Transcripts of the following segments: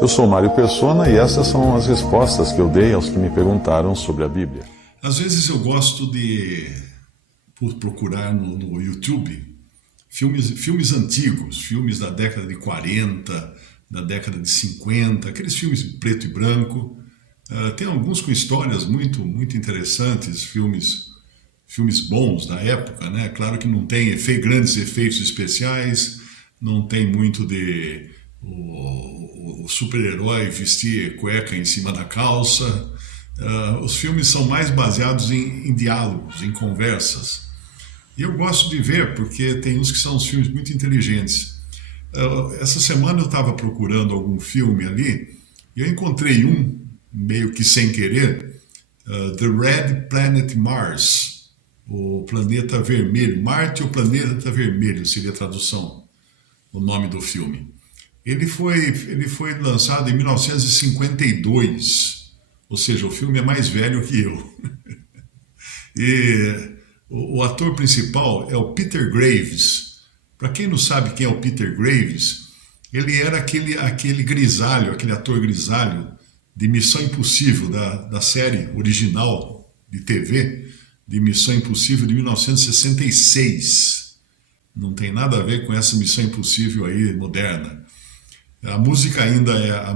Eu sou Mário Persona e essas são as respostas que eu dei aos que me perguntaram sobre a Bíblia. Às vezes eu gosto de procurar no YouTube filmes antigos, filmes da década de 40, da década de 50, aqueles filmes preto e branco. Tem alguns com histórias muito, muito interessantes, filmes bons da época, né? Claro que não tem grandes efeitos especiais, não tem muito de o super-herói vestir cueca em cima da calça. Os filmes são mais baseados em diálogos, em conversas. E eu gosto de ver porque tem uns que são uns filmes muito inteligentes. Essa semana eu estava procurando algum filme ali e eu encontrei um, meio que sem querer, The Red Planet Mars, o planeta vermelho, Marte, o planeta vermelho seria a tradução, o nome do filme. Ele foi lançado em 1952, ou seja, o filme é mais velho que eu. E o ator principal é o Peter Graves. Para quem não sabe quem é o Peter Graves, ele era aquele grisalho, aquele ator grisalho de Missão Impossível, da série original de TV, de Missão Impossível de 1966. Não tem nada a ver com essa Missão Impossível aí moderna. A música ainda é a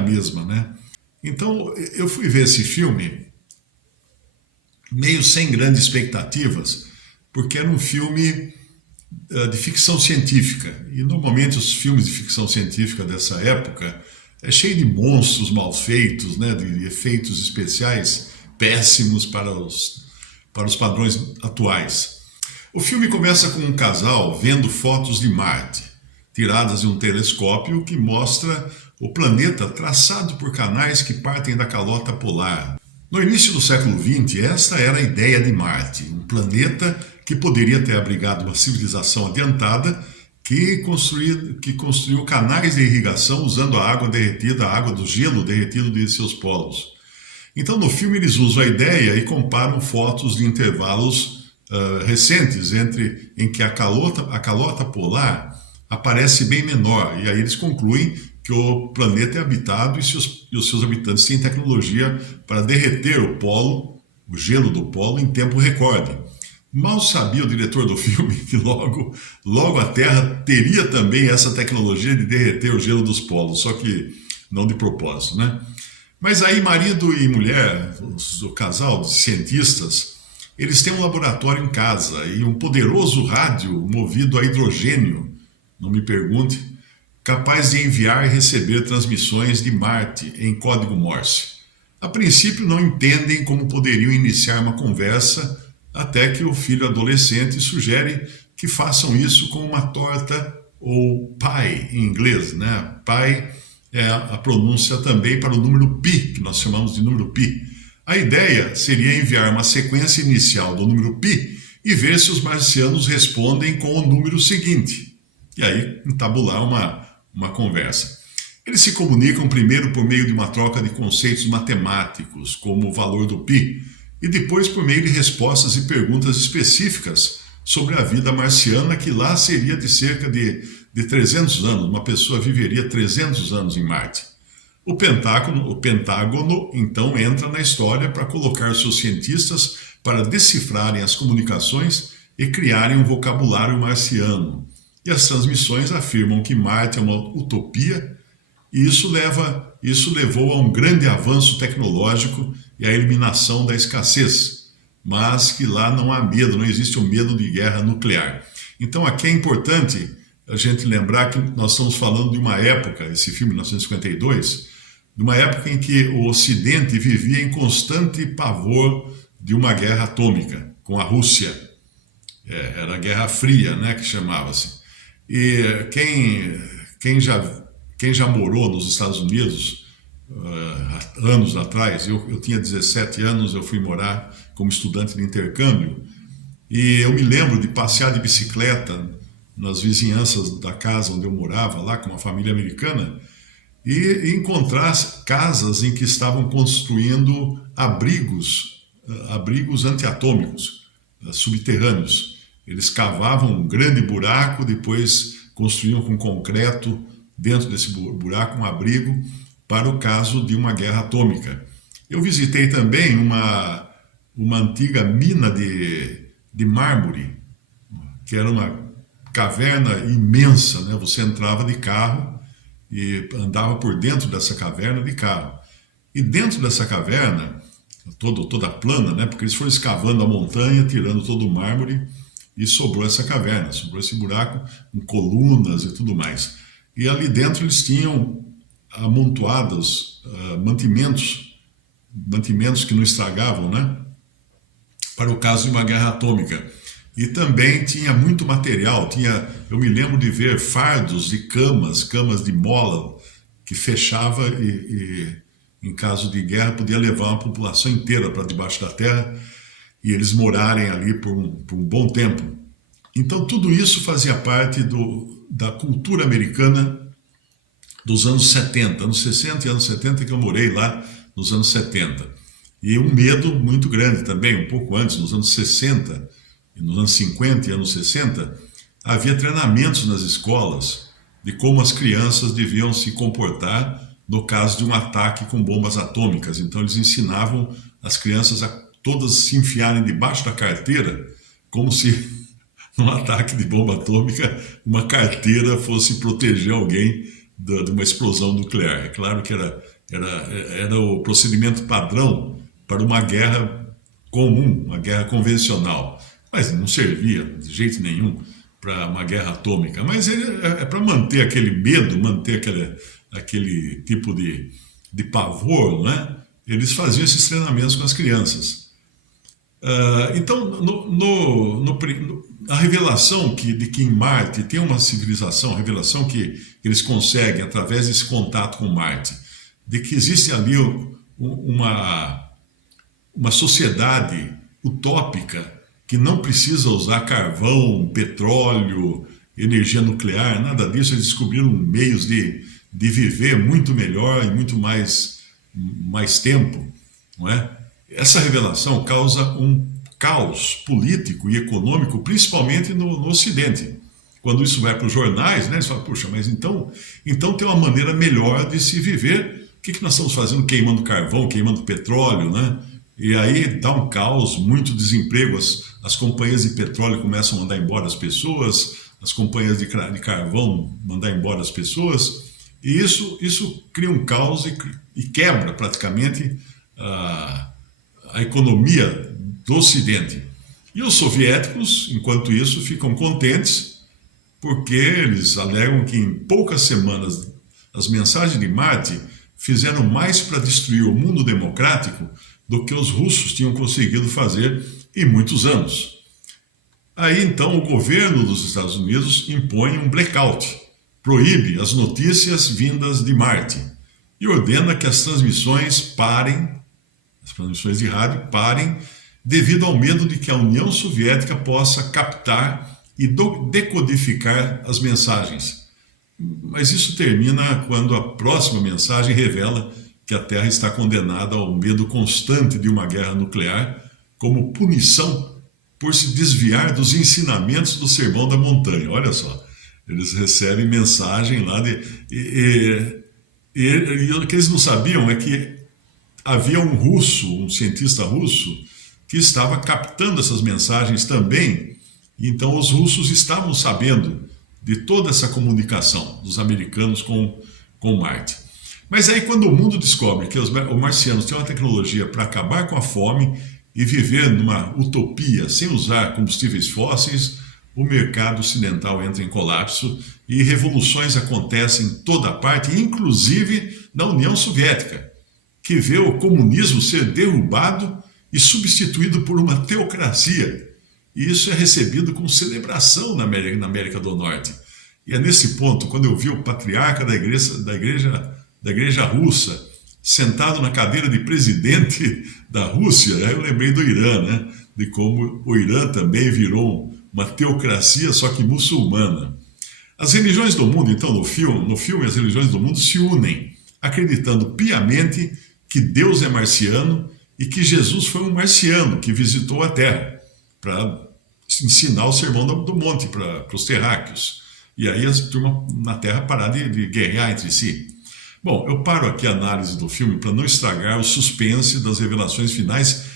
mesma, né? Então eu fui ver esse filme meio sem grandes expectativas, porque era um filme de ficção científica. E normalmente os filmes de ficção científica dessa época é cheio de monstros mal feitos, né? De efeitos especiais péssimos para os padrões atuais. O filme começa com um casal vendo fotos de Marte, tiradas de um telescópio que mostra o planeta traçado por canais que partem da calota polar. No início do século XX, esta era a ideia de Marte, um planeta que poderia ter abrigado uma civilização adiantada que construiu canais de irrigação usando a água derretida, a água do gelo derretido de seus polos. Então, no filme, eles usam a ideia e comparam fotos de intervalos recentes em que a calota polar aparece bem menor, e aí eles concluem que o planeta é habitado e os seus habitantes têm tecnologia para derreter o gelo do polo em tempo recorde. Mal sabia o diretor do filme que logo a Terra teria também essa tecnologia de derreter o gelo dos polos, só que não de propósito, né? Mas aí marido e mulher, o casal de cientistas, eles têm um laboratório em casa e um poderoso rádio movido a hidrogênio, não me pergunte, capaz de enviar e receber transmissões de Marte em código Morse. A princípio não entendem como poderiam iniciar uma conversa até que o filho adolescente sugere que façam isso com uma torta ou pie em inglês, né? Pie é a pronúncia também para o número pi, que nós chamamos de número pi. A ideia seria enviar uma sequência inicial do número pi e ver se os marcianos respondem com o número seguinte. E aí entabular uma conversa. Eles se comunicam primeiro por meio de uma troca de conceitos matemáticos, como o valor do pi, e depois por meio de respostas e perguntas específicas sobre a vida marciana, que lá seria de cerca de 300 anos. Uma pessoa viveria 300 anos em Marte. O Pentágono, então, entra na história para colocar seus cientistas para decifrarem as comunicações e criarem um vocabulário marciano. E as transmissões afirmam que Marte é uma utopia, e isso levou a um grande avanço tecnológico e à eliminação da escassez, mas que lá não há medo, não existe o medo de guerra nuclear. Então aqui é importante a gente lembrar que nós estamos falando de uma época, esse filme 1952, de uma época em que o Ocidente vivia em constante pavor de uma guerra atômica com a Rússia. Era a Guerra Fria, né, que chamava-se. E quem já morou nos Estados Unidos anos atrás, eu tinha 17 anos, eu fui morar como estudante de intercâmbio, e eu me lembro de passear de bicicleta nas vizinhanças da casa onde eu morava, lá com uma família americana, e encontrar casas em que estavam construindo abrigos antiatômicos, subterrâneos. Eles cavavam um grande buraco, depois construíam com concreto dentro desse buraco, um abrigo para o caso de uma guerra atômica. Eu visitei também uma antiga mina de mármore, que era uma caverna imensa, né? Você entrava de carro e andava por dentro dessa caverna de carro. E dentro dessa caverna, toda plana, né? Porque eles foram escavando a montanha, tirando todo o mármore, e sobrou essa caverna, sobrou esse buraco com colunas e tudo mais. E ali dentro eles tinham amontoados mantimentos que não estragavam, né? Para o caso de uma guerra atômica. E também tinha muito material, eu me lembro de ver fardos de camas de mola, que fechava e em caso de guerra podia levar uma população inteira para debaixo da terra e eles morarem ali por um bom tempo. Então tudo isso fazia parte da cultura americana dos anos 70, anos 60 e anos 70, que eu morei lá nos anos 70. E um medo muito grande também, um pouco antes, nos anos 60, nos anos 50 e anos 60, havia treinamentos nas escolas de como as crianças deviam se comportar no caso de um ataque com bombas atômicas. Então eles ensinavam as crianças a todas se enfiarem debaixo da carteira, como se num ataque de bomba atômica uma carteira fosse proteger alguém de uma explosão nuclear. É claro que era o procedimento padrão para uma guerra comum, uma guerra convencional, mas não servia de jeito nenhum para uma guerra atômica. Mas é para manter aquele medo, manter aquele tipo de pavor, né? Eles faziam esses treinamentos com as crianças. Então, a revelação de que em Marte tem uma civilização, a revelação que eles conseguem através desse contato com Marte, de que existe ali uma sociedade utópica que não precisa usar carvão, petróleo, energia nuclear, nada disso. Eles descobriram meios de viver muito melhor e muito mais tempo, não é? Essa revelação causa um caos político e econômico, principalmente no Ocidente. Quando isso vai para os jornais, né, eles falam, puxa, mas então tem uma maneira melhor de se viver. O que nós estamos fazendo queimando carvão, queimando petróleo, né? E aí dá um caos, muito desemprego, as companhias de petróleo começam a mandar embora as pessoas, as companhias de carvão mandar embora as pessoas, e isso cria um caos e quebra praticamente a economia do Ocidente. E os soviéticos, enquanto isso, ficam contentes, porque eles alegam que em poucas semanas as mensagens de Marte fizeram mais para destruir o mundo democrático do que os russos tinham conseguido fazer em muitos anos. Aí então o governo dos Estados Unidos impõe um blackout, proíbe as notícias vindas de Marte e ordena que as transmissões de rádio parem, devido ao medo de que a União Soviética possa captar e decodificar as mensagens. Mas isso termina quando a próxima mensagem revela que a Terra está condenada ao medo constante de uma guerra nuclear como punição por se desviar dos ensinamentos do Sermão da Montanha. Olha só, eles recebem mensagem lá e o que eles não sabiam é que havia um cientista russo, que estava captando essas mensagens também. Então os russos estavam sabendo de toda essa comunicação dos americanos com Marte. Mas aí quando o mundo descobre que os marcianos têm uma tecnologia para acabar com a fome e viver numa utopia sem usar combustíveis fósseis, o mercado ocidental entra em colapso e revoluções acontecem em toda parte, inclusive na União Soviética, que vê o comunismo ser derrubado e substituído por uma teocracia. E isso é recebido com celebração na América do Norte. E é nesse ponto, quando eu vi o patriarca da igreja russa sentado na cadeira de presidente da Rússia, aí eu lembrei do Irã, né? De como o Irã também virou uma teocracia, só que muçulmana. As religiões do mundo, então, no filme as religiões do mundo se unem, acreditando piamente que Deus é marciano e que Jesus foi um marciano que visitou a Terra para ensinar o Sermão do Monte para os terráqueos. E aí as turmas na Terra parar de guerrear entre si. Bom, eu paro aqui a análise do filme para não estragar o suspense das revelações finais,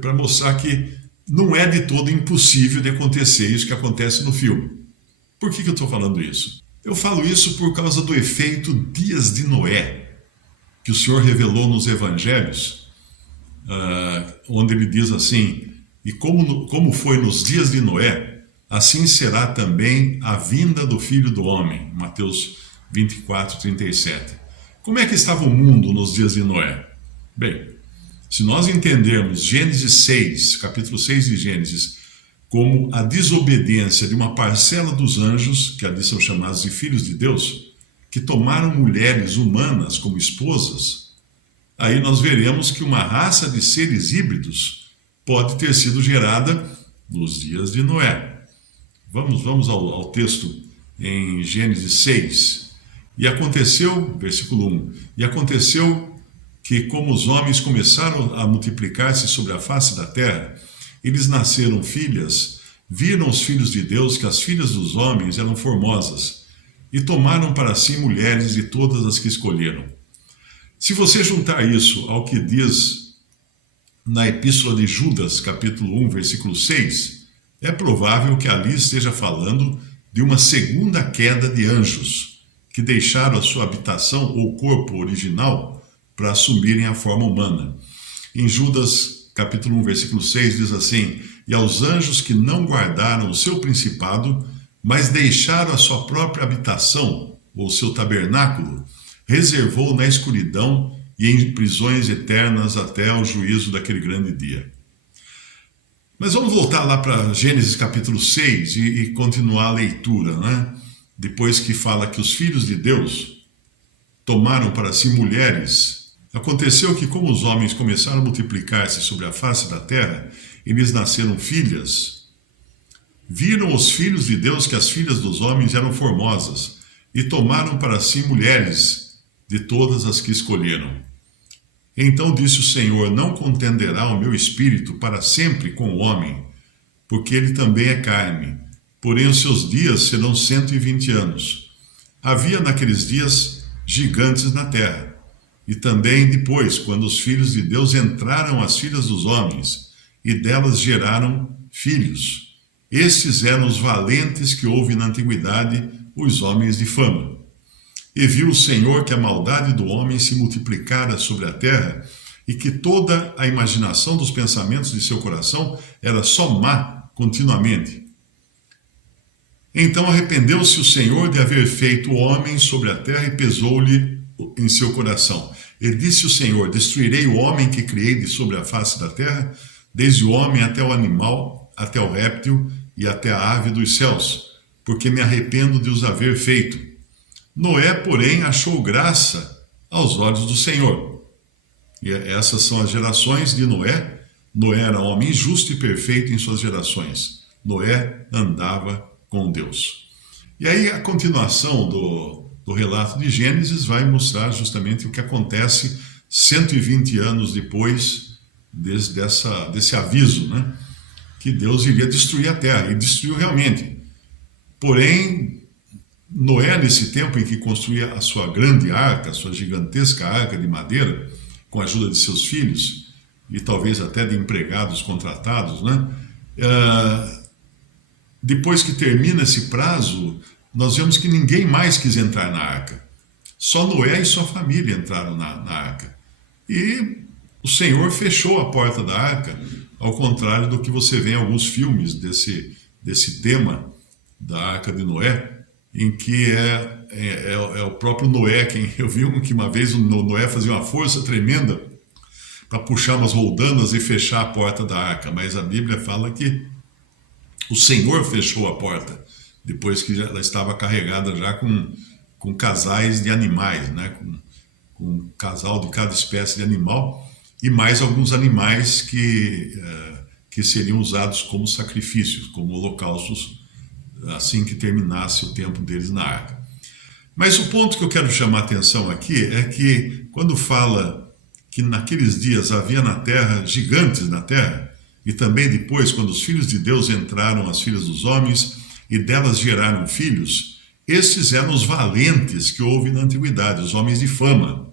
para mostrar que não é de todo impossível de acontecer isso que acontece no filme. Por que eu estou falando isso? Eu falo isso por causa do efeito Dias de Noé, que o Senhor revelou nos Evangelhos, onde ele diz assim: e como foi nos dias de Noé, assim será também a vinda do Filho do Homem. Mateus 24:37. Como é que estava o mundo nos dias de Noé? Bem, se nós entendermos Gênesis 6, capítulo 6 de Gênesis, como a desobediência de uma parcela dos anjos, que ali são chamados de filhos de Deus, que tomaram mulheres humanas como esposas, aí nós veremos que uma raça de seres híbridos pode ter sido gerada nos dias de Noé. Vamos ao texto em Gênesis 6. E aconteceu, versículo 1, e aconteceu que, como os homens começaram a multiplicar-se sobre a face da terra, eles nasceram filhas, viram os filhos de Deus que as filhas dos homens eram formosas, e tomaram para si mulheres de todas as que escolheram. Se você juntar isso ao que diz na Epístola de Judas, capítulo 1, versículo 6, é provável que ali esteja falando de uma segunda queda de anjos, que deixaram a sua habitação ou corpo original para assumirem a forma humana. Em Judas, capítulo 1, versículo 6, diz assim: e aos anjos que não guardaram o seu principado, mas deixaram a sua própria habitação, ou seu tabernáculo, reservou na escuridão e em prisões eternas até ao juízo daquele grande dia. Mas vamos voltar lá para Gênesis capítulo 6 e continuar a leitura, né? Depois que fala que os filhos de Deus tomaram para si mulheres, aconteceu que, como os homens começaram a multiplicar-se sobre a face da terra, eles nasceram filhas. Viram os filhos de Deus que as filhas dos homens eram formosas, e tomaram para si mulheres de todas as que escolheram. Então disse o Senhor: não contenderá o meu espírito para sempre com o homem, porque ele também é carne, porém os seus dias serão 120 anos. Havia naqueles dias gigantes na terra, e também depois, quando os filhos de Deus entraram as filhas dos homens, e delas geraram filhos. Estes eram os valentes que houve na antiguidade, os homens de fama. E viu o Senhor que a maldade do homem se multiplicara sobre a terra, e que toda a imaginação dos pensamentos de seu coração era só má continuamente. Então arrependeu-se o Senhor de haver feito o homem sobre a terra, e pesou-lhe em seu coração. E disse o Senhor: destruirei o homem que criei de sobre a face da terra, desde o homem até o animal, até o réptil e até a ave dos céus, porque me arrependo de os haver feito. Noé, porém, achou graça aos olhos do Senhor. E essas são as gerações de Noé. Noé era homem justo e perfeito em suas gerações. Noé andava com Deus. E aí a continuação do relato de Gênesis vai mostrar justamente o que acontece 120 anos depois desse aviso, né? Que Deus iria destruir a terra, e destruiu realmente. Porém, Noé, nesse tempo em que construía a sua grande arca, a sua gigantesca arca de madeira, com a ajuda de seus filhos, e talvez até de empregados contratados, né? Depois que termina esse prazo, nós vemos que ninguém mais quis entrar na arca. Só Noé e sua família entraram na arca. E o Senhor fechou a porta da arca, ao contrário do que você vê em alguns filmes desse tema da arca de Noé, em que é o próprio Noé quem... Eu vi que uma vez o Noé fazia uma força tremenda para puxar umas roldanas e fechar a porta da arca, mas a Bíblia fala que o Senhor fechou a porta, depois que ela estava carregada já com casais de animais, né? com um casal de cada espécie de animal, e mais alguns animais que seriam usados como sacrifícios, como holocaustos, assim que terminasse o tempo deles na arca. Mas o ponto que eu quero chamar a atenção aqui é que, quando fala que naqueles dias havia na terra gigantes na terra, e também depois, quando os filhos de Deus entraram as filhas dos homens, e delas geraram filhos, estes eram os valentes que houve na antiguidade, os homens de fama.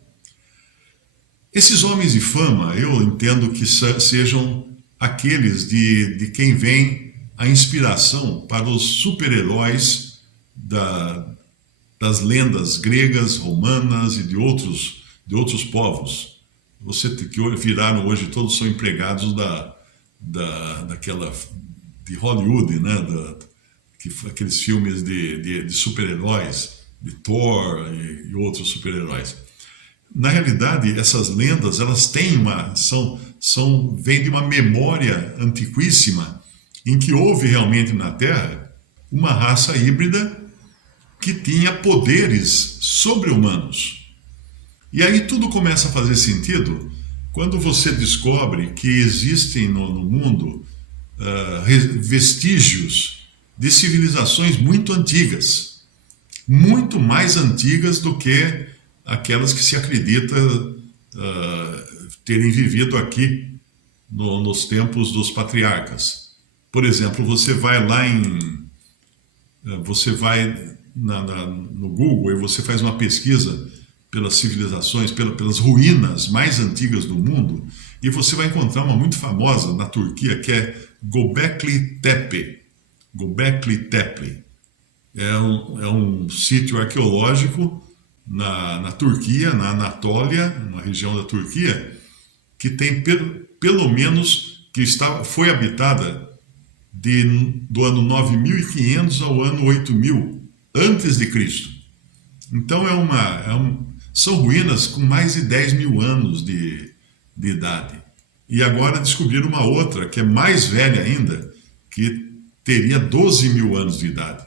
Esses homens de fama, eu entendo que sejam aqueles de quem vem a inspiração para os super-heróis das lendas gregas, romanas e de outros povos. Que viraram hoje, todos são empregados daquela de Hollywood, né? Aqueles filmes de super-heróis, de Thor e outros super-heróis. Na realidade, essas lendas, elas têm vêm de uma memória antiquíssima em que houve realmente na Terra uma raça híbrida que tinha poderes sobre-humanos. E aí tudo começa a fazer sentido quando você descobre que existem no mundo vestígios de civilizações muito antigas, muito mais antigas do que aquelas que se acredita terem vivido aqui nos tempos dos patriarcas. Por exemplo, você vai no Google e você faz uma pesquisa pelas civilizações, pelas ruínas mais antigas do mundo, e você vai encontrar uma muito famosa na Turquia, que é Göbekli Tepe. Göbekli Tepe. É um sítio arqueológico na Turquia, na Anatólia, uma região da Turquia, que tem pelo menos, foi habitada do ano 9500 ao ano 8000 antes de Cristo. Então são ruínas com mais de 10 mil anos de idade. E agora descobriram uma outra, que é mais velha ainda, que teria 12 mil anos de idade.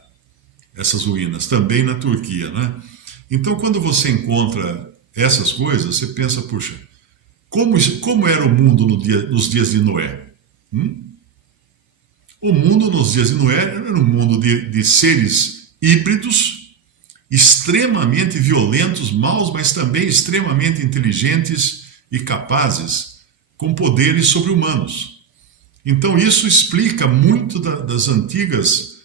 Essas ruínas, também na Turquia, né? Então, quando você encontra essas coisas, você pensa, puxa, como era o mundo nos dias de Noé? O mundo nos dias de Noé era um mundo de seres híbridos, extremamente violentos, maus, mas também extremamente inteligentes e capazes, com poderes sobre-humanos. Então, isso explica muito das antigas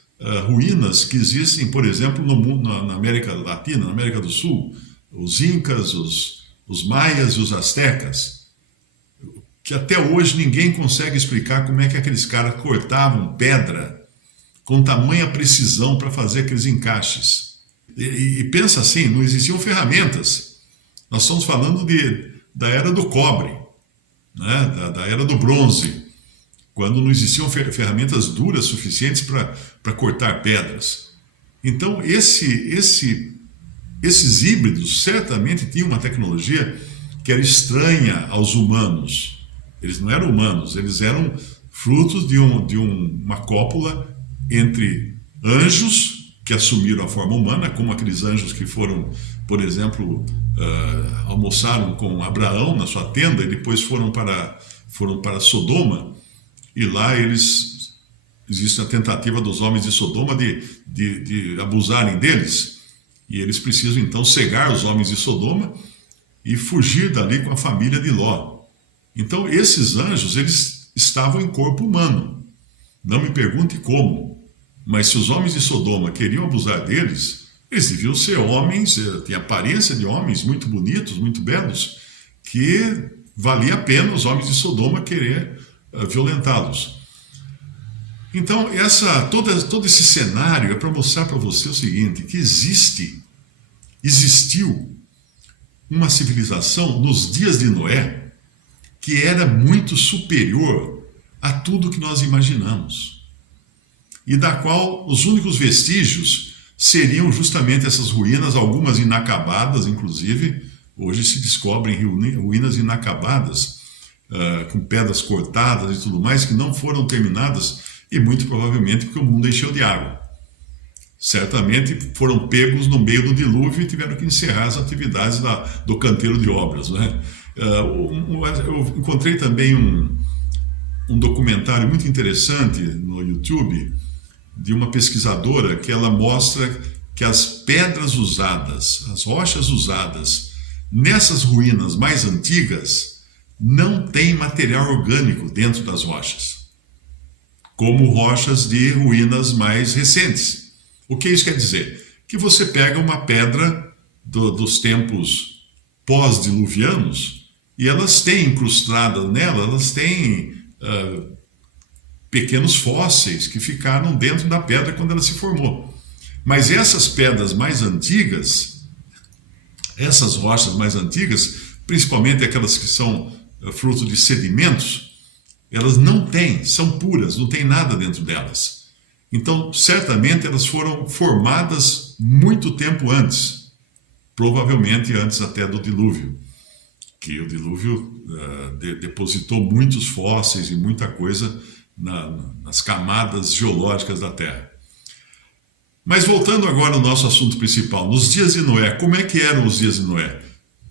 ruínas que existem, por exemplo, na América Latina, na América do Sul, os incas, os maias e os astecas, que até hoje ninguém consegue explicar como é que aqueles caras cortavam pedra com tamanha precisão para fazer aqueles encaixes. E pensa assim, não existiam ferramentas. Nós estamos falando da era do cobre, né? da era do bronze, quando não existiam ferramentas duras suficientes para cortar pedras. Então, esses híbridos certamente tinham uma tecnologia que era estranha aos humanos. Eles não eram humanos, eles eram frutos de uma cópula entre anjos que assumiram a forma humana, como aqueles anjos que foram, por exemplo, almoçaram com Abraão na sua tenda e depois foram para Sodoma. E lá existe a tentativa dos homens de Sodoma de abusarem deles. E eles precisam então cegar os homens de Sodoma e fugir dali com a família de Ló. Então esses anjos, eles estavam em corpo humano. Não me pergunte como, mas se os homens de Sodoma queriam abusar deles, eles deviam ser homens, tinham aparência de homens muito bonitos, muito belos, que valia a pena os homens de Sodoma querer violentá-los. Então, todo esse cenário é para mostrar para você o seguinte, que existiu uma civilização nos dias de Noé que era muito superior a tudo que nós imaginamos e da qual os únicos vestígios seriam justamente essas ruínas, algumas inacabadas, inclusive, hoje se descobrem ruínas inacabadas, com pedras cortadas e tudo mais, que não foram terminadas, e muito provavelmente porque o mundo encheu de água. Certamente foram pegos no meio do dilúvio e tiveram que encerrar as atividades do canteiro de obras, né? Eu encontrei também um documentário muito interessante no YouTube de uma pesquisadora que ela mostra que as pedras usadas, as rochas usadas nessas ruínas mais antigas não tem material orgânico dentro das rochas. como rochas de ruínas mais recentes. O que isso quer dizer? Que você pega uma pedra dos tempos pós-diluvianos e elas têm incrustado nela, elas têm pequenos fósseis que ficaram dentro da pedra quando ela se formou. Mas essas pedras mais antigas, essas rochas mais antigas, principalmente aquelas que são fruto de sedimentos, elas não têm, são puras, não tem nada dentro delas. Então, certamente elas foram formadas muito tempo antes, provavelmente antes até do dilúvio, que o dilúvio depositou muitos fósseis e muita coisa nas camadas geológicas da Terra. Mas voltando agora ao nosso assunto principal, nos dias de Noé, como é que eram os dias de Noé?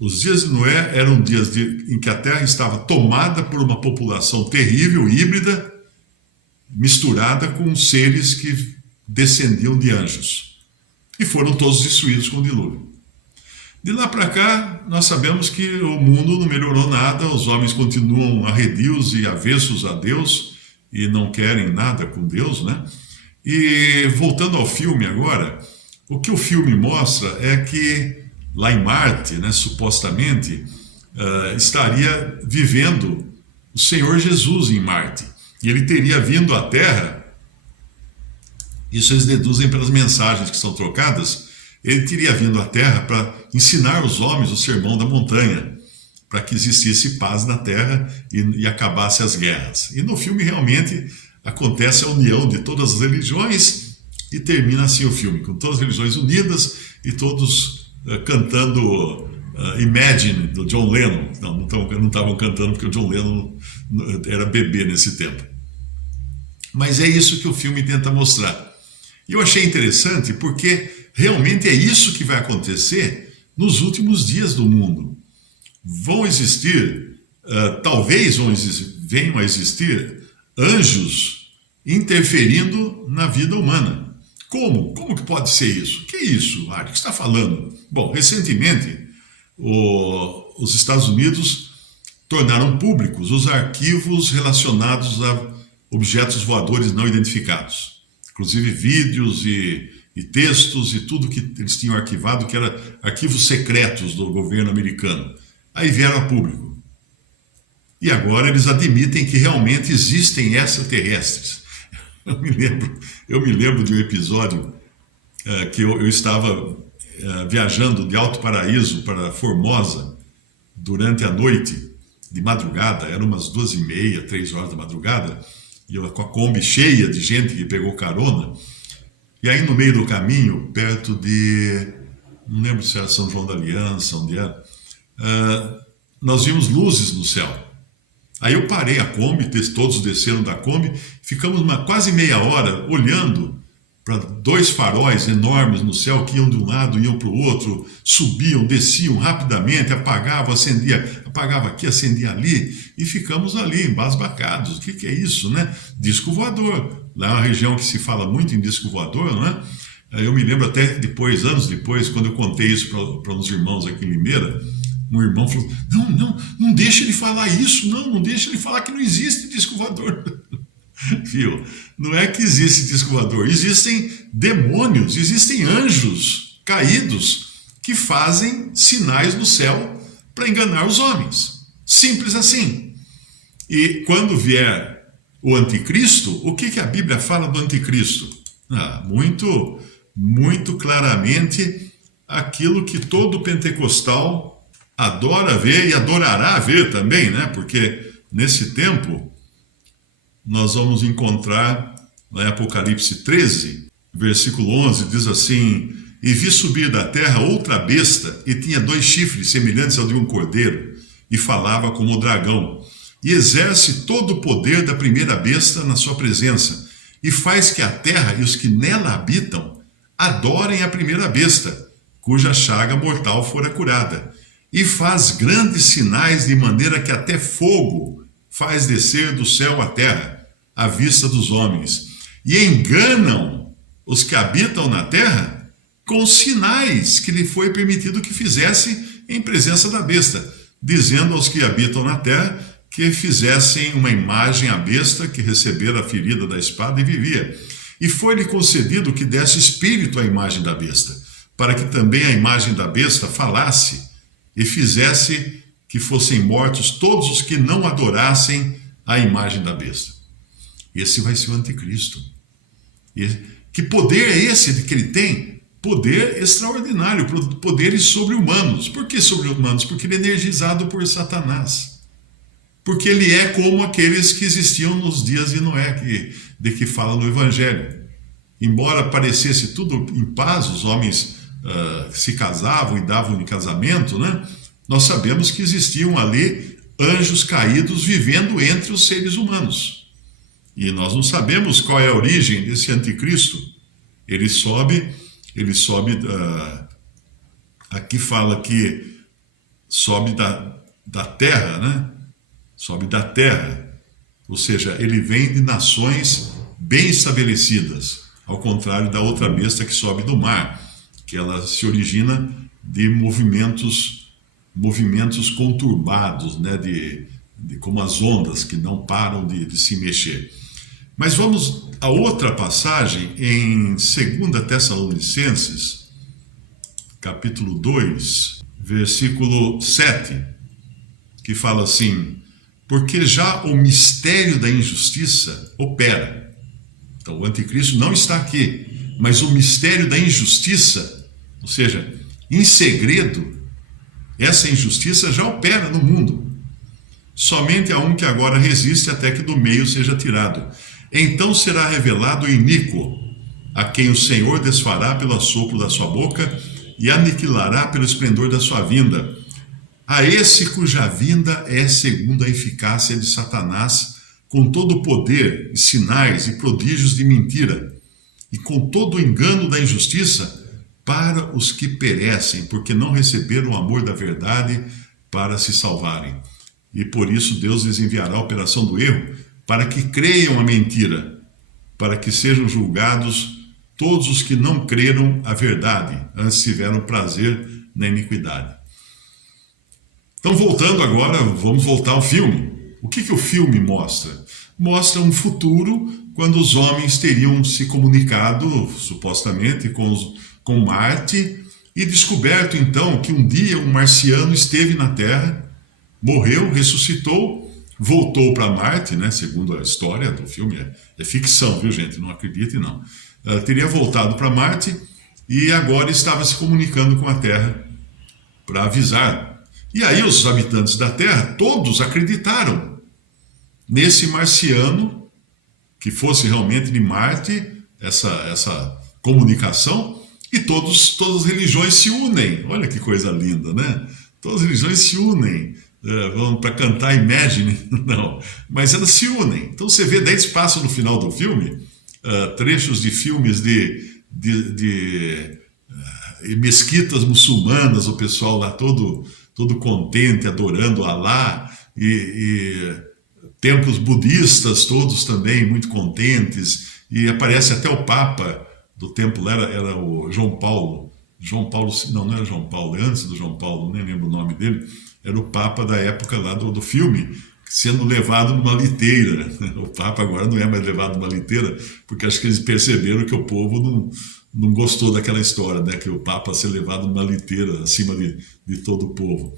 Os dias de Noé eram dias em que a Terra estava tomada por uma população terrível, híbrida, misturada com seres que descendiam de anjos. E foram todos destruídos com o dilúvio. De lá para cá, nós sabemos que o mundo não melhorou nada, os homens continuam arredios e avessos a Deus e não querem nada com Deus, né? E voltando ao filme agora, o que o filme mostra é que lá em Marte, né, supostamente, estaria vivendo o Senhor Jesus em Marte. E ele teria vindo à Terra, isso eles deduzem pelas mensagens que são trocadas, ele teria vindo à Terra para ensinar os homens o sermão da montanha, para que existisse paz na Terra e acabasse as guerras. E no filme realmente acontece a união de todas as religiões e termina assim o filme, com todas as religiões unidas e todos cantando Imagine, do John Lennon. Não estavam cantando porque o John Lennon era bebê nesse tempo. Mas é isso que o filme tenta mostrar. E eu achei interessante porque realmente é isso que vai acontecer nos últimos dias do mundo. Vão existir, talvez venham a existir anjos interferindo na vida humana. Como? Como que pode ser isso? O que é isso, Mário? O que você está falando? Bom, recentemente, os Estados Unidos tornaram públicos os arquivos relacionados a objetos voadores não identificados. Inclusive vídeos e textos e tudo que eles tinham arquivado, que eram arquivos secretos do governo americano. Aí vieram a público. E agora eles admitem que realmente existem extraterrestres. Eu me lembro de um episódio que eu estava viajando de Alto Paraíso para Formosa durante a noite, de madrugada, eram umas 2h30, 3 horas da madrugada, e eu com a Kombi cheia de gente que pegou carona, e aí no meio do caminho, perto de, não lembro se era São João da Aliança, onde era, nós vimos luzes no céu. Aí eu parei a Kombi, todos desceram da Kombi, ficamos quase meia hora olhando para 2 faróis enormes no céu que iam de um lado, iam para o outro, subiam, desciam rapidamente, apagavam, acendia, apagava aqui, acendia ali, e ficamos ali, embasbacados. O que é isso, né? Disco voador. Lá é uma região que se fala muito em disco voador, não é? Eu me lembro até depois, anos depois, quando eu contei isso para uns irmãos aqui em Limeira, um irmão falou, não deixa ele falar isso, não deixa ele falar que não existe disco voador. Viu? Não é que existe disco voador, existem demônios, existem anjos caídos que fazem sinais no céu para enganar os homens. Simples assim. E quando vier o anticristo, o que a Bíblia fala do anticristo? Muito, muito claramente aquilo que todo pentecostal adora ver e adorará ver também, né? Porque nesse tempo nós vamos encontrar em Apocalipse 13, versículo 11, diz assim: e vi subir da terra outra besta, e tinha 2 chifres semelhantes ao de um cordeiro, e falava como o dragão, e exerce todo o poder da primeira besta na sua presença, e faz que a terra e os que nela habitam adorem a primeira besta, cuja chaga mortal fora curada, e faz grandes sinais de maneira que até fogo faz descer do céu à terra, à vista dos homens, e enganam os que habitam na terra com sinais que lhe foi permitido que fizesse em presença da besta, dizendo aos que habitam na terra que fizessem uma imagem à besta que recebera a ferida da espada e vivia. E foi-lhe concedido que desse espírito à imagem da besta, para que também a imagem da besta falasse e fizesse que fossem mortos todos os que não adorassem a imagem da besta. Esse vai ser o anticristo. Que poder é esse que ele tem? Poder extraordinário, poderes sobre-humanos. Por que sobre-humanos? Porque ele é energizado por Satanás. Porque ele é como aqueles que existiam nos dias de Noé, de que fala no Evangelho. Embora parecesse tudo em paz, os homens se casavam e davam em casamento, né? Nós sabemos que existiam ali anjos caídos vivendo entre os seres humanos. E nós não sabemos qual é a origem desse anticristo. Ele sobe, aqui fala que sobe da terra, né? Sobe da terra, ou seja, ele vem de nações bem estabelecidas, ao contrário da outra besta que sobe do mar, que ela se origina de movimentos conturbados, né? Como as ondas que não param de se mexer. Mas vamos a outra passagem em 2 Tessalonicenses, capítulo 2, versículo 7, que fala assim: porque já o mistério da injustiça opera. Então o anticristo não está aqui, mas o mistério da injustiça, ou seja, em segredo, essa injustiça já opera no mundo. Somente há um que agora resiste até que do meio seja tirado. Então será revelado o iníquo, a quem o Senhor desfará pelo assopro da sua boca e aniquilará pelo esplendor da sua vinda. A esse cuja vinda é segundo a eficácia de Satanás, com todo o poder, e sinais e prodígios de mentira, e com todo o engano da injustiça, para os que perecem, porque não receberam o amor da verdade para se salvarem. E por isso Deus lhes enviará a operação do erro, para que creiam a mentira, para que sejam julgados todos os que não creram a verdade, antes tiveram prazer na iniquidade. Então, voltando agora, vamos voltar ao filme. O que o filme mostra? Mostra um futuro quando os homens teriam se comunicado, supostamente, com Marte, e descoberto, então, que um dia um marciano esteve na Terra, morreu, ressuscitou, voltou para Marte, né? Segundo a história do filme, é ficção, viu, gente? Não acredite, não. Teria voltado para Marte e agora estava se comunicando com a Terra para avisar. E aí os habitantes da Terra, todos acreditaram nesse marciano, que fosse realmente de Marte, essa comunicação, e todas as religiões se unem. Olha que coisa linda, né? Todas as religiões se unem. Vamos para cantar Imagine, não, mas elas se unem. Então você vê, daí eles passam no final do filme trechos de filmes de mesquitas muçulmanas, o pessoal lá todo contente, adorando Alá, e templos budistas todos também muito contentes, e aparece até o Papa do templo, era o João Paulo, não era João Paulo, é antes do João Paulo, nem lembro o nome dele, era o Papa da época lá do filme, sendo levado numa liteira. O Papa agora não é mais levado numa liteira, porque acho que eles perceberam que o povo não gostou daquela história, né? Que o Papa ser levado numa liteira acima de todo o povo.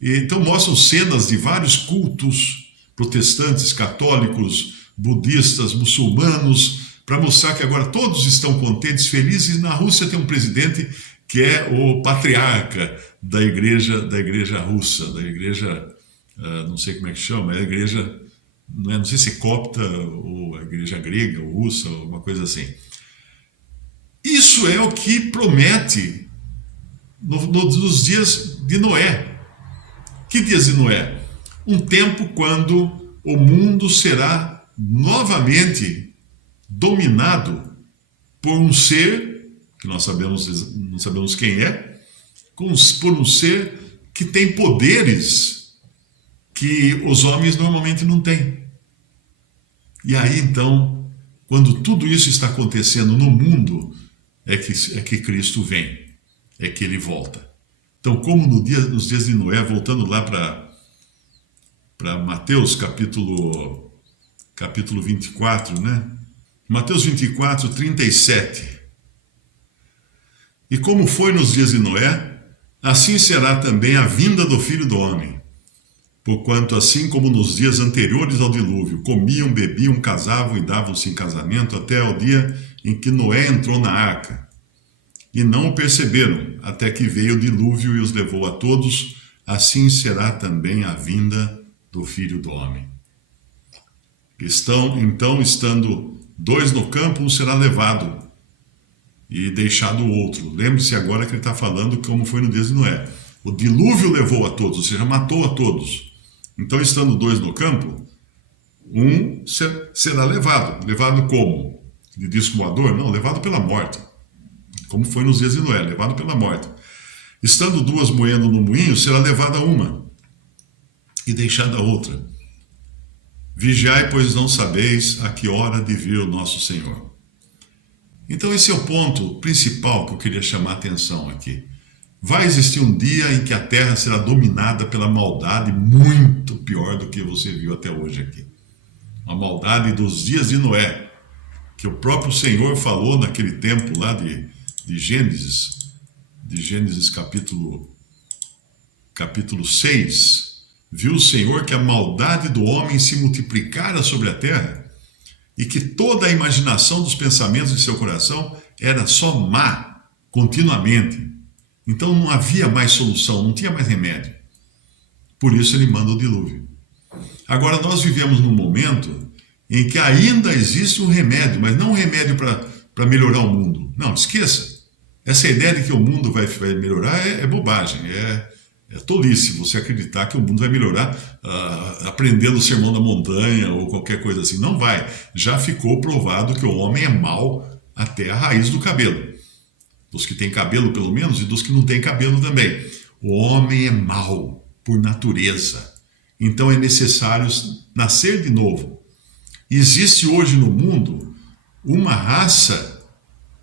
E, então mostram cenas de vários cultos, protestantes, católicos, budistas, muçulmanos, para mostrar que agora todos estão contentes, felizes. E na Rússia tem um presidente que é o patriarca da igreja russa, da igreja, não sei como é que chama, é a igreja, não sei se é copta ou a igreja grega ou russa, alguma coisa assim. Isso é o que promete nos dias de Noé. Que dias de Noé? Um tempo quando o mundo será novamente dominado por um ser, que nós não sabemos quem é, por um ser que tem poderes que os homens normalmente não têm. E aí, então, quando tudo isso está acontecendo no mundo, é que Cristo vem, é que ele volta. Então, como nos dias de Noé, voltando lá para Mateus capítulo 24, né? Mateus 24, 37. E como foi nos dias de Noé, assim será também a vinda do Filho do Homem. Porquanto, assim como nos dias anteriores ao dilúvio, comiam, bebiam, casavam e davam-se em casamento até ao dia em que Noé entrou na arca. E não o perceberam, até que veio o dilúvio e os levou a todos, assim será também a vinda do Filho do Homem. Estando dois no campo, um será levado e deixado o outro. Lembre-se agora que ele está falando como foi no dia de Noé. O dilúvio levou a todos, ou seja, matou a todos. Então, estando dois no campo, um será levado. Levado como? De disco voador? Não, levado pela morte. Como foi nos dias de Noé, levado pela morte. Estando duas moendo no moinho, será levada uma e deixada a outra. Vigiai, pois não sabeis a que hora de vir o nosso Senhor. Então esse é o ponto principal que eu queria chamar a atenção aqui. Vai existir um dia em que a terra será dominada pela maldade muito pior do que você viu até hoje aqui. A maldade dos dias de Noé, que o próprio Senhor falou naquele tempo lá de Gênesis capítulo 6, viu o Senhor que a maldade do homem se multiplicara sobre a terra e que toda a imaginação dos pensamentos de seu coração era só má, continuamente. Então não havia mais solução, não tinha mais remédio. Por isso ele manda o dilúvio. Agora nós vivemos num momento em que ainda existe um remédio, mas não um remédio para melhorar o mundo. Não, esqueça. Essa ideia de que o mundo vai melhorar é bobagem, é tolice você acreditar que o mundo vai melhorar aprendendo o Sermão da Montanha ou qualquer coisa assim. Não vai. Já ficou provado que o homem é mau até a raiz do cabelo. Dos que têm cabelo, pelo menos, e dos que não têm cabelo também. O homem é mau por natureza. Então é necessário nascer de novo. Existe hoje no mundo uma raça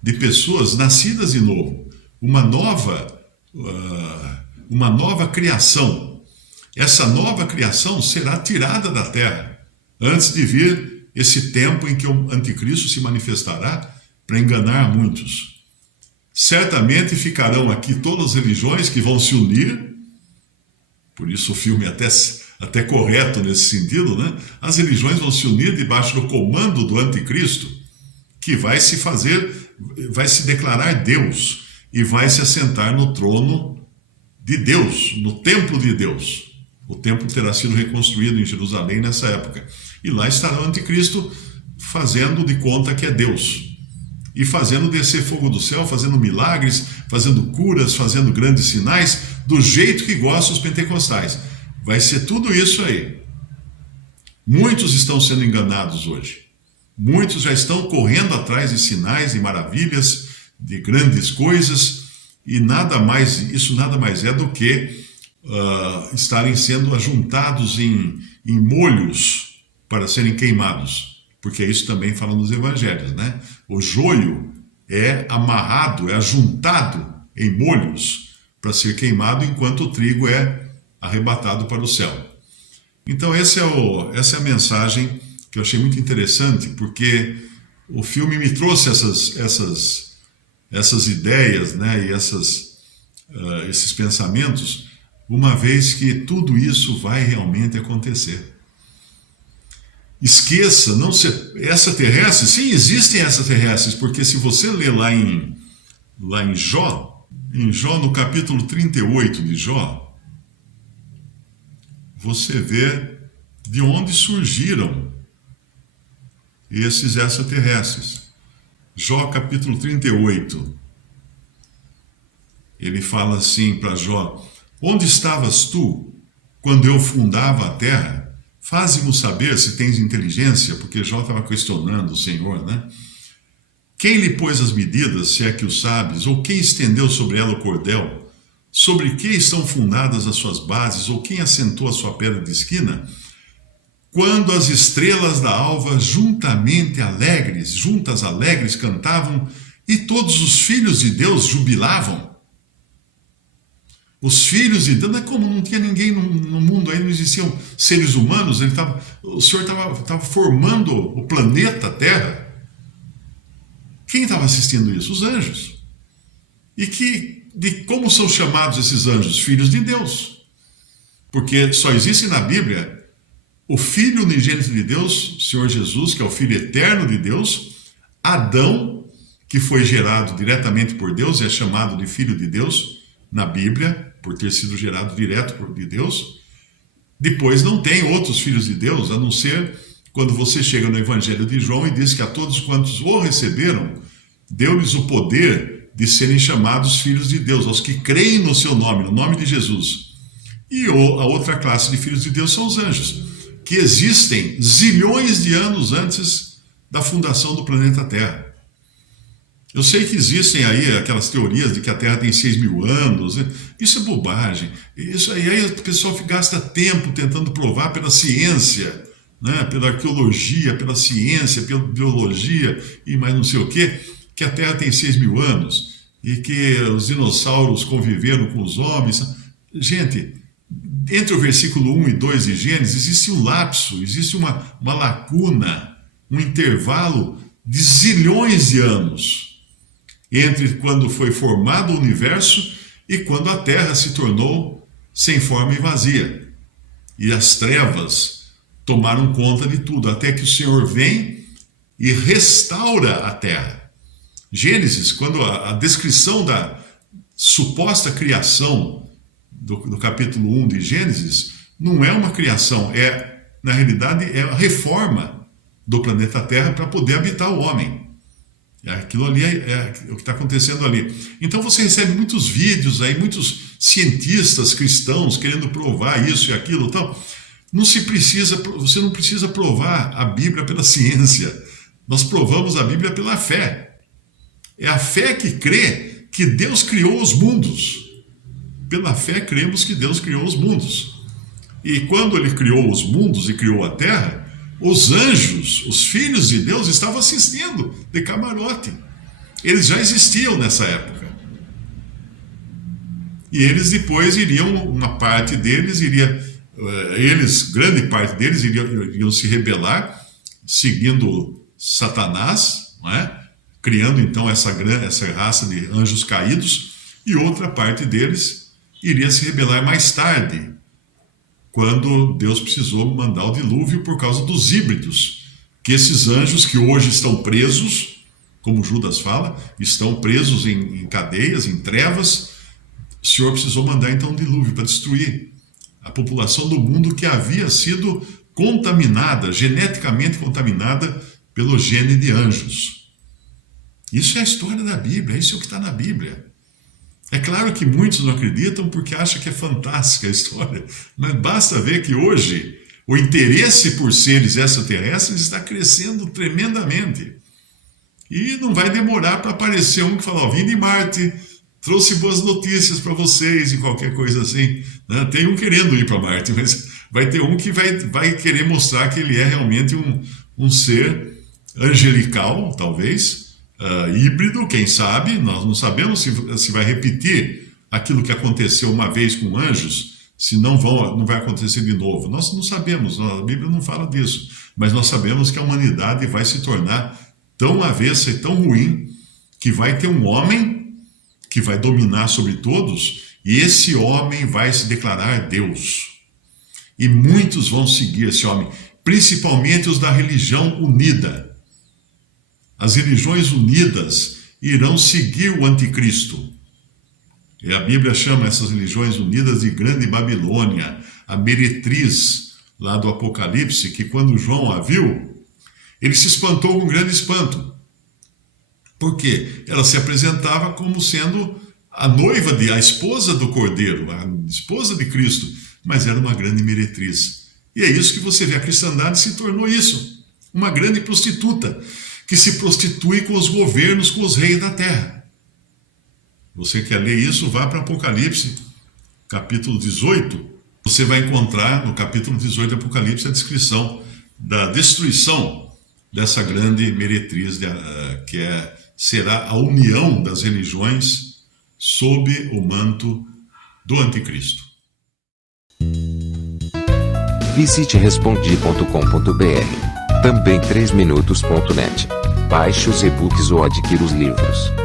de pessoas nascidas de novo. Uma nova criação. Essa nova criação será tirada da terra antes de vir esse tempo em que o anticristo se manifestará para enganar muitos. Certamente ficarão aqui todas as religiões que vão se unir, por isso o filme é até correto nesse sentido, né? As religiões vão se unir debaixo do comando do anticristo, que vai se declarar Deus e vai se assentar no trono de Deus, no templo de Deus. O templo terá sido reconstruído em Jerusalém nessa época. E lá estará o anticristo fazendo de conta que é Deus. E fazendo descer fogo do céu, fazendo milagres, fazendo curas, fazendo grandes sinais, do jeito que gostam os pentecostais. Vai ser tudo isso aí. Muitos estão sendo enganados hoje. Muitos já estão correndo atrás de sinais e maravilhas, de grandes coisas, e isso nada mais é do que estarem sendo ajuntados em molhos para serem queimados. Porque isso também fala nos evangelhos, né? O joio é amarrado, é ajuntado em molhos para ser queimado, enquanto o trigo é arrebatado para o céu. Então essa é a mensagem que eu achei muito interessante, porque o filme me trouxe essas ideias, né, e esses pensamentos, uma vez que tudo isso vai realmente acontecer. Esqueça, não ser extraterrestres, sim, existem extraterrestres, porque se você ler lá em Jó, no capítulo 38 de Jó, você vê de onde surgiram esses extraterrestres. Jó capítulo 38, ele fala assim para Jó: onde estavas tu quando eu fundava a terra? Faze-mo saber se tens inteligência, porque Jó estava questionando o Senhor, né? Quem lhe pôs as medidas, se é que o sabes? Ou quem estendeu sobre ela o cordel? Sobre que estão fundadas as suas bases? Ou quem assentou a sua pedra de esquina? Quando as estrelas da alva juntas alegres cantavam, e todos os filhos de Deus jubilavam. Os filhos de Deus, não é como não tinha ninguém no mundo, aí não existiam seres humanos, o Senhor estava formando o planeta Terra. Quem estava assistindo isso? Os anjos. E de como são chamados esses anjos? Filhos de Deus. Porque só existe na Bíblia o Filho unigênito de Deus, o Senhor Jesus, que é o Filho eterno de Deus, Adão, que foi gerado diretamente por Deus, é chamado de Filho de Deus na Bíblia, por ter sido gerado direto de Deus. Depois não tem outros filhos de Deus, a não ser quando você chega no Evangelho de João e diz que a todos quantos o receberam, deu-lhes o poder de serem chamados filhos de Deus, aos que creem no seu nome, no nome de Jesus. E a outra classe de filhos de Deus são os anjos, que existem zilhões de anos antes da fundação do planeta Terra. Eu sei que existem aí aquelas teorias de que a Terra tem 6.000 anos, né? Isso é bobagem. Isso aí o pessoal gasta tempo tentando provar pela ciência, né? Pela arqueologia, pela ciência, pela biologia e mais não sei o quê, que a Terra tem 6.000 anos e que os dinossauros conviveram com os homens. Gente, entre o versículo 1 e 2 de Gênesis existe um lapso, existe uma lacuna, um intervalo de zilhões de anos entre quando foi formado o universo e quando a Terra se tornou sem forma e vazia. E as trevas tomaram conta de tudo, até que o Senhor vem e restaura a Terra. Gênesis, quando a descrição da suposta criação do capítulo 1 de Gênesis, não é uma criação, na realidade, é a reforma do planeta Terra para poder habitar o homem. Aquilo ali é o que está acontecendo ali. Então você recebe muitos vídeos aí, muitos cientistas cristãos querendo provar isso e aquilo e tal. Você não precisa provar a Bíblia pela ciência. Nós provamos a Bíblia pela fé. É a fé que crê que Deus criou os mundos. Pela fé cremos que Deus criou os mundos. E quando Ele criou os mundos e criou a terra, os anjos, os filhos de Deus, estavam assistindo de camarote. Eles já existiam nessa época. E eles depois uma parte deles grande parte deles iriam se rebelar, seguindo Satanás, não é? Criando então essa raça de anjos caídos, e outra parte deles iria se rebelar mais tarde, quando Deus precisou mandar o dilúvio por causa dos híbridos, que esses anjos que hoje estão presos, como Judas fala, estão presos em cadeias, em trevas. O Senhor precisou mandar então um dilúvio para destruir a população do mundo que havia sido contaminada, geneticamente contaminada pelo gene de anjos. Isso é a história da Bíblia, isso é o que está na Bíblia. É claro que muitos não acreditam porque acham que é fantástica a história, mas basta ver que hoje o interesse por seres extraterrestres está crescendo tremendamente. E não vai demorar para aparecer um que fala, vim de Marte, trouxe boas notícias para vocês e qualquer coisa assim. Né? Tem um querendo ir para Marte, mas vai ter um que vai querer mostrar que ele é realmente um ser angelical, talvez, híbrido, quem sabe. Nós não sabemos se vai repetir aquilo que aconteceu uma vez com anjos, se não vai acontecer de novo. Nós não sabemos, a Bíblia não fala disso, mas nós sabemos que a humanidade vai se tornar tão avessa e tão ruim que vai ter um homem que vai dominar sobre todos, e esse homem vai se declarar Deus. E muitos vão seguir esse homem, principalmente os da religião unida. As religiões unidas irão seguir o anticristo. E a Bíblia chama essas religiões unidas de Grande Babilônia, a meretriz lá do Apocalipse, que quando João a viu, ele se espantou com grande espanto. Por quê? Ela se apresentava como sendo a esposa do Cordeiro, a esposa de Cristo, mas era uma grande meretriz. E é isso que você vê, a cristandade se tornou isso, uma grande prostituta, que se prostitui com os governos, com os reis da terra. Você quer ler isso? Vá para Apocalipse, capítulo 18. Você vai encontrar no capítulo 18 do Apocalipse a descrição da destruição dessa grande meretriz, que será a união das religiões sob o manto do anticristo. Visite respondi.com.br. Também 3minutos.net. Baixe os e-books ou adquira os livros.